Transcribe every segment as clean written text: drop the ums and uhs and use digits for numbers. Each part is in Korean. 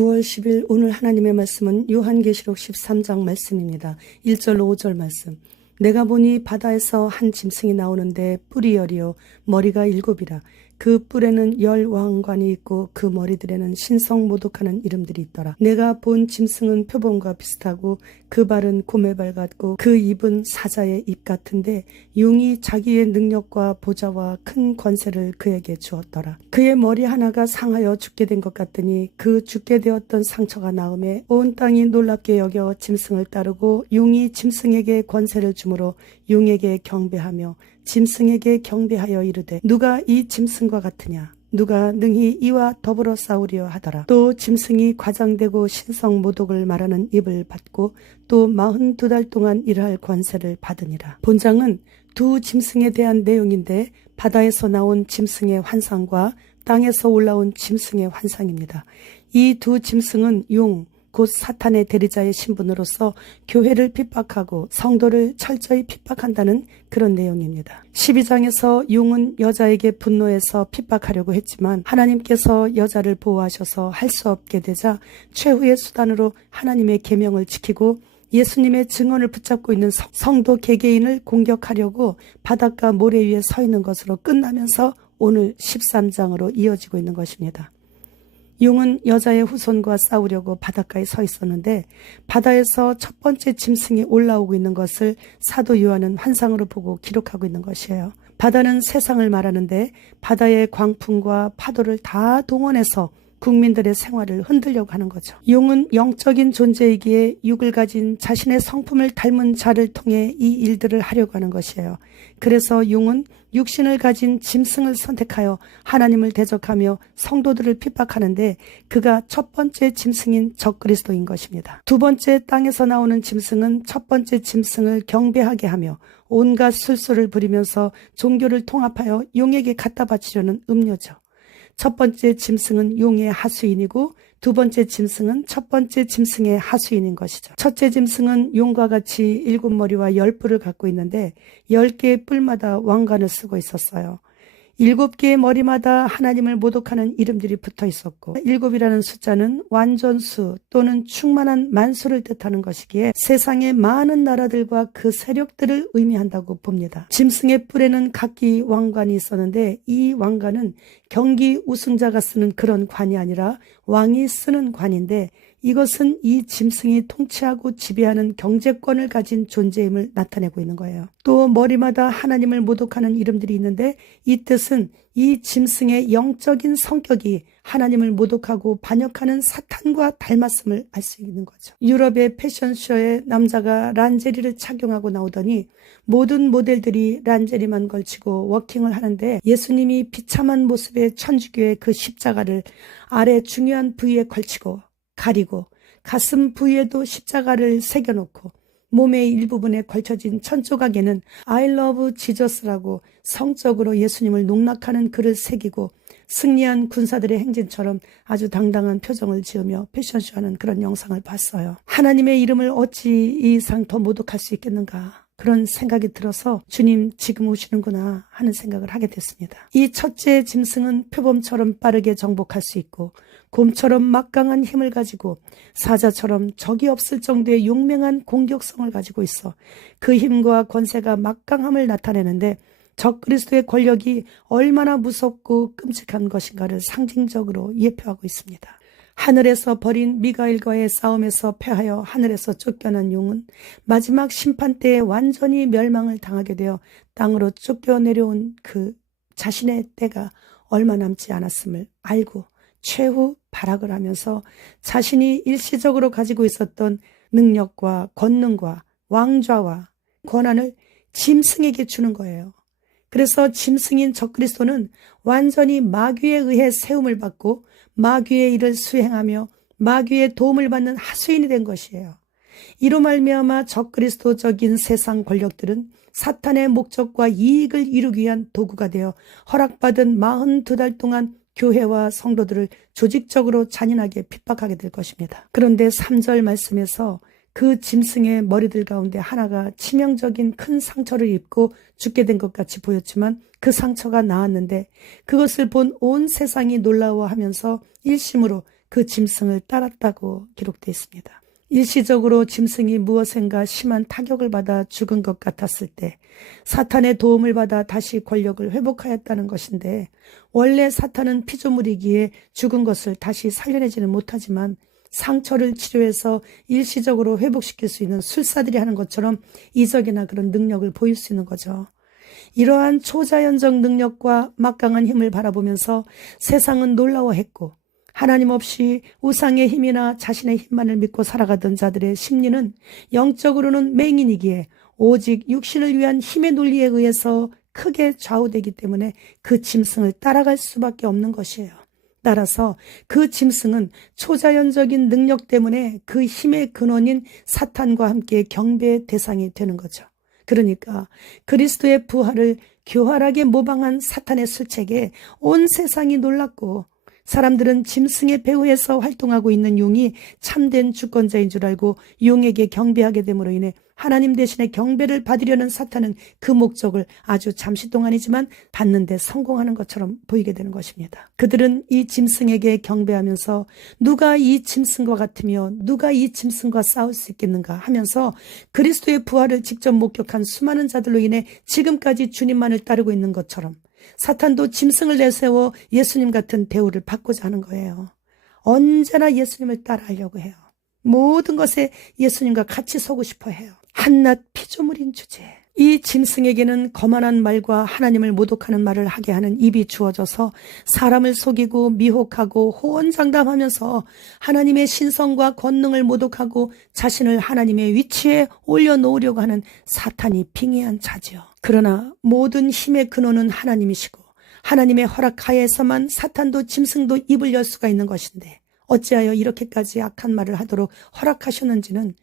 9월 10일 오늘 하나님의 말씀은 요한계시록 13장 말씀입니다. 1절로 5절 말씀. 내가 보니 바다에서 한 짐승이 나오는데 뿔이 10이요 머리가 7이라. 그 뿔에는 10 왕관이 있고 그 머리들에는 신성모독하는 이름들이 있더라. 내가 본 짐승은 표범과 비슷하고 그 발은 곰의 발 같고 그 입은 사자의 입 같은데 용이 자기의 능력과 보좌와 큰 권세를 그에게 주었더라. 그의 머리 하나가 상하여 죽게 된 것 같더니 그 죽게 되었던 상처가 나음에 온 땅이 놀랍게 여겨 짐승을 따르고 용이 짐승에게 권세를 주므로 용에게 경배하며 짐승에게 경배하여 이르되 누가 이 짐승과 같으냐 누가 능히 이와 더불어 싸우려 하더라. 또 짐승이 과장되고 신성모독을 말하는 입을 받고 또 42달 동안 일할 권세를 받으니라. 본장은 두 짐승에 대한 내용인데 바다에서 나온 짐승의 환상과 땅에서 올라온 짐승의 환상입니다. 이 두 짐승은 용 곧 사탄의 대리자의 신분으로서 교회를 핍박하고 성도를 철저히 핍박한다는 그런 내용입니다. 12장에서 용은 여자에게 분노해서 핍박하려고 했지만 하나님께서 여자를 보호하셔서 할 수 없게 되자 최후의 수단으로 하나님의 계명을 지키고 예수님의 증언을 붙잡고 있는 성도 개개인을 공격하려고 바닷가 모래 위에 서 있는 것으로 끝나면서 오늘 13장으로 이어지고 있는 것입니다. 용은 여자의 후손과 싸우려고 바닷가에 서 있었는데 바다에서 첫 번째 짐승이 올라오고 있는 것을 사도 요한은 환상으로 보고 기록하고 있는 것이에요. 바다는 세상을 말하는데 바다의 광풍과 파도를 다 동원해서 국민들의 생활을 흔들려고 하는 거죠. 용은 영적인 존재이기에 육을 가진 자신의 성품을 닮은 자를 통해 이 일들을 하려고 하는 것이에요. 그래서 용은 육신을 가진 짐승을 선택하여 하나님을 대적하며 성도들을 핍박하는데 그가 첫 번째 짐승인 적그리스도인 것입니다. 두 번째 땅에서 나오는 짐승은 첫 번째 짐승을 경배하게 하며 온갖 술수를 부리면서 종교를 통합하여 용에게 갖다 바치려는 음료죠. 첫 번째 짐승은 용의 하수인이고 두 번째 짐승은 첫 번째 짐승의 하수인인 것이죠. 첫째 짐승은 용과 같이 7머리와 10뿔을 갖고 있는데 10개의 뿔마다 왕관을 쓰고 있었어요. 7개의 머리마다 하나님을 모독하는 이름들이 붙어 있었고 7이라는 숫자는 완전수 또는 충만한 만수를 뜻하는 것이기에 세상의 많은 나라들과 그 세력들을 의미한다고 봅니다. 짐승의 뿔에는 각기 왕관이 있었는데 이 왕관은 경기 우승자가 쓰는 그런 관이 아니라 왕이 쓰는 관인데 이것은 이 짐승이 통치하고 지배하는 경제권을 가진 존재임을 나타내고 있는 거예요. 또 머리마다 하나님을 모독하는 이름들이 있는데 이 뜻은 이 짐승의 영적인 성격이 하나님을 모독하고 반역하는 사탄과 닮았음을 알 수 있는 거죠. 유럽의 패션쇼에 남자가 란제리를 착용하고 나오더니 모든 모델들이 란제리만 걸치고 워킹을 하는데 예수님이 비참한 모습의 천주교의 그 십자가를 아래 중요한 부위에 걸치고 가리고 가슴 부위에도 십자가를 새겨놓고 몸의 일부분에 걸쳐진 천조각에는 I love Jesus라고 성적으로 예수님을 농락하는 글을 새기고 승리한 군사들의 행진처럼 아주 당당한 표정을 지으며 패션쇼하는 그런 영상을 봤어요. 하나님의 이름을 어찌 이 이상 더 모독할 수 있겠는가 그런 생각이 들어서 주님 지금 오시는구나 하는 생각을 하게 됐습니다. 이 첫째 짐승은 표범처럼 빠르게 정복할 수 있고 곰처럼 막강한 힘을 가지고 사자처럼 적이 없을 정도의 용맹한 공격성을 가지고 있어 그 힘과 권세가 막강함을 나타내는데 적그리스도의 권력이 얼마나 무섭고 끔찍한 것인가를 상징적으로 예표하고 있습니다. 하늘에서 버린 미가엘과의 싸움에서 패하여 하늘에서 쫓겨난 용은 마지막 심판 때에 완전히 멸망을 당하게 되어 땅으로 쫓겨내려온 그 자신의 때가 얼마 남지 않았음을 알고 최후 발악을 하면서 자신이 일시적으로 가지고 있었던 능력과 권능과 왕좌와 권한을 짐승에게 주는 거예요. 그래서 짐승인 적그리스도는 완전히 마귀에 의해 세움을 받고 마귀의 일을 수행하며 마귀의 도움을 받는 하수인이 된 것이에요. 이로 말미암아 적그리스도적인 세상 권력들은 사탄의 목적과 이익을 이루기 위한 도구가 되어 허락받은 42달 동안 교회와 성도들을 조직적으로 잔인하게 핍박하게 될 것입니다. 그런데 3절 말씀에서 그 짐승의 머리들 가운데 하나가 치명적인 큰 상처를 입고 죽게 된 것 같이 보였지만 그 상처가 나았는데 그것을 본 온 세상이 놀라워하면서 일심으로 그 짐승을 따랐다고 기록되어 있습니다. 일시적으로 짐승이 무엇인가 심한 타격을 받아 죽은 것 같았을 때 사탄의 도움을 받아 다시 권력을 회복하였다는 것인데, 원래 사탄은 피조물이기에 죽은 것을 다시 살려내지는 못하지만 상처를 치료해서 일시적으로 회복시킬 수 있는 술사들이 하는 것처럼 이적이나 그런 능력을 보일 수 있는 거죠. 이러한 초자연적 능력과 막강한 힘을 바라보면서 세상은 놀라워했고, 하나님 없이 우상의 힘이나 자신의 힘만을 믿고 살아가던 자들의 심리는 영적으로는 맹인이기에 오직 육신을 위한 힘의 논리에 의해서 크게 좌우되기 때문에 그 짐승을 따라갈 수밖에 없는 것이에요. 따라서 그 짐승은 초자연적인 능력 때문에 그 힘의 근원인 사탄과 함께 경배의 대상이 되는 거죠. 그러니까 그리스도의 부활을 교활하게 모방한 사탄의 술책에 온 세상이 놀랐고, 사람들은 짐승의 배후에서 활동하고 있는 용이 참된 주권자인 줄 알고 용에게 경배하게 됨으로 인해 하나님 대신에 경배를 받으려는 사탄은 그 목적을 아주 잠시 동안이지만 받는 데 성공하는 것처럼 보이게 되는 것입니다. 그들은 이 짐승에게 경배하면서 누가 이 짐승과 같으며 누가 이 짐승과 싸울 수 있겠는가 하면서 그리스도의 부활을 직접 목격한 수많은 자들로 인해 지금까지 주님만을 따르고 있는 것처럼 사탄도 짐승을 내세워 예수님 같은 대우를 받고자 하는 거예요. 언제나 예수님을 따라하려고 해요. 모든 것에 예수님과 같이 서고 싶어 해요. 한낱 피조물인 주제에 이 짐승에게는 거만한 말과 하나님을 모독하는 말을 하게 하는 입이 주어져서 사람을 속이고 미혹하고 호언장담하면서 하나님의 신성과 권능을 모독하고 자신을 하나님의 위치에 올려놓으려고 하는 사탄이 빙의한 자지요. 그러나 모든 힘의 근원은 하나님이시고 하나님의 허락하에서만 사탄도 짐승도 입을 열 수가 있는 것인데, 어찌하여 이렇게까지 악한 말을 하도록 허락하셨는지는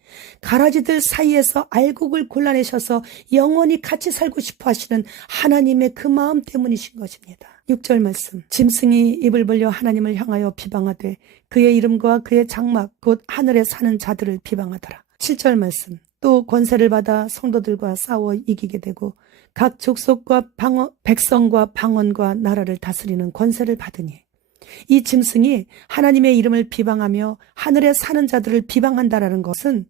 가라지들 사이에서 알곡을 골라내셔서 영원히 같이 살고 싶어 하시는 하나님의 그 마음 때문이신 것입니다. 6절 말씀, 짐승이 입을 벌려 하나님을 향하여 비방하되 그의 이름과 그의 장막 곧 하늘에 사는 자들을 비방하더라. 7절 말씀, 또 권세를 받아 성도들과 싸워 이기게 되고 각 족속과 백성과 방언과 나라를 다스리는 권세를 받으니, 이 짐승이 하나님의 이름을 비방하며 하늘에 사는 자들을 비방한다라는 것은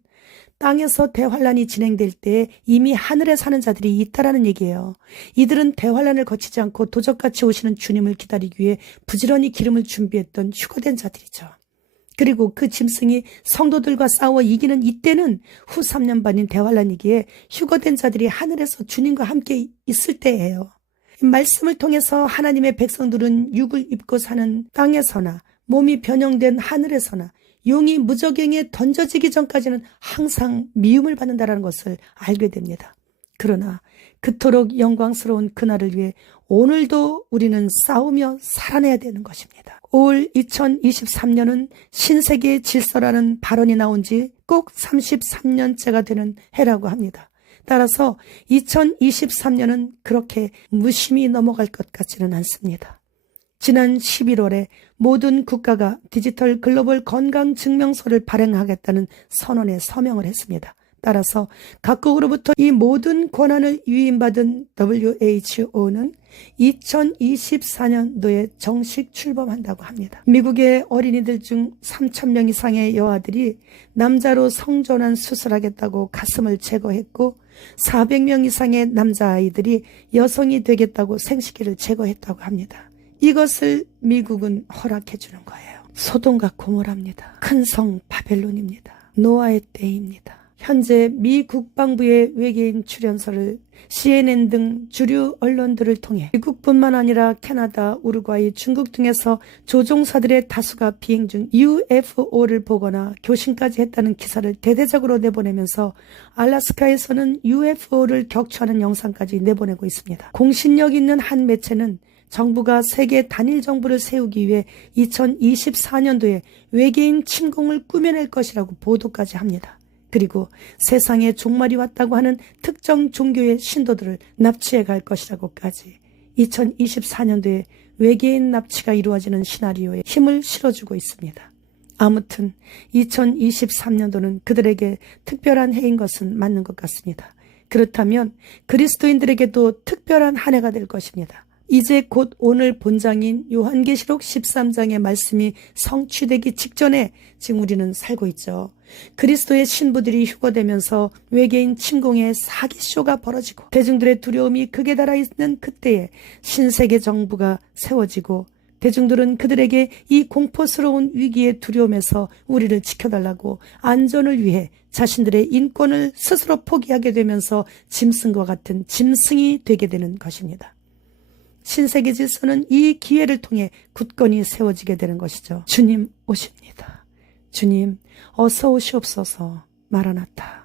땅에서 대환란이 진행될 때 이미 하늘에 사는 자들이 있다라는 얘기예요. 이들은 대환란을 거치지 않고 도적같이 오시는 주님을 기다리기 위해 부지런히 기름을 준비했던 휴거된 자들이죠. 그리고 그 짐승이 성도들과 싸워 이기는 이때는 후 3년 반인 대환란이기에 휴거된 자들이 하늘에서 주님과 함께 있을 때예요. 말씀을 통해서 하나님의 백성들은 육을 입고 사는 땅에서나 몸이 변형된 하늘에서나 용이 무저갱에 던져지기 전까지는 항상 미움을 받는다는 것을 알게 됩니다. 그러나 그토록 영광스러운 그날을 위해 오늘도 우리는 싸우며 살아내야 되는 것입니다. 올 2023년은 신세계의 질서라는 발언이 나온 지 꼭 33년째가 되는 해라고 합니다. 따라서 2023년은 그렇게 무심히 넘어갈 것 같지는 않습니다. 지난 11월에 모든 국가가 디지털 글로벌 건강증명서를 발행하겠다는 선언에 서명을 했습니다. 따라서 각국으로부터 이 모든 권한을 위임받은 WHO는 2024년도에 정식 출범한다고 합니다. 미국의 어린이들 중 3,000명 이상의 여아들이 남자로 성전환 수술하겠다고 가슴을 제거했고 400명 이상의 남자아이들이 여성이 되겠다고 생식기를 제거했다고 합니다. 이것을 미국은 허락해 주는 거예요. 소돔과 고모라입니다. 큰 성 바벨론입니다. 노아의 때입니다. 현재 미 국방부의 외계인 출연설을 CNN 등 주류 언론들을 통해 미국뿐만 아니라 캐나다, 우루과이, 중국 등에서 조종사들의 다수가 비행 중 UFO를 보거나 교신까지 했다는 기사를 대대적으로 내보내면서 알래스카에서는 UFO를 격추하는 영상까지 내보내고 있습니다. 공신력 있는 한 매체는 정부가 세계 단일 정부를 세우기 위해 2024년도에 외계인 침공을 꾸며낼 것이라고 보도까지 합니다. 그리고 세상에 종말이 왔다고 하는 특정 종교의 신도들을 납치해 갈 것이라고까지 2024년도에 외계인 납치가 이루어지는 시나리오에 힘을 실어주고 있습니다. 아무튼 2023년도는 그들에게 특별한 해인 것은 맞는 것 같습니다. 그렇다면 그리스도인들에게도 특별한 한 해가 될 것입니다. 이제 곧 오늘 본장인 요한계시록 13장의 말씀이 성취되기 직전에 지금 우리는 살고 있죠. 그리스도의 신부들이 휴거되면서 외계인 침공의 사기쇼가 벌어지고 대중들의 두려움이 극에 달하 있는 그때에 신세계 정부가 세워지고 대중들은 그들에게 이 공포스러운 위기의 두려움에서 우리를 지켜달라고 안전을 위해 자신들의 인권을 스스로 포기하게 되면서 짐승과 같은 짐승이 되게 되는 것입니다. 신세계 질서는 이 기회를 통해 굳건히 세워지게 되는 것이죠. 주님 오십니다. 주님 어서 오시옵소서. 마라나타.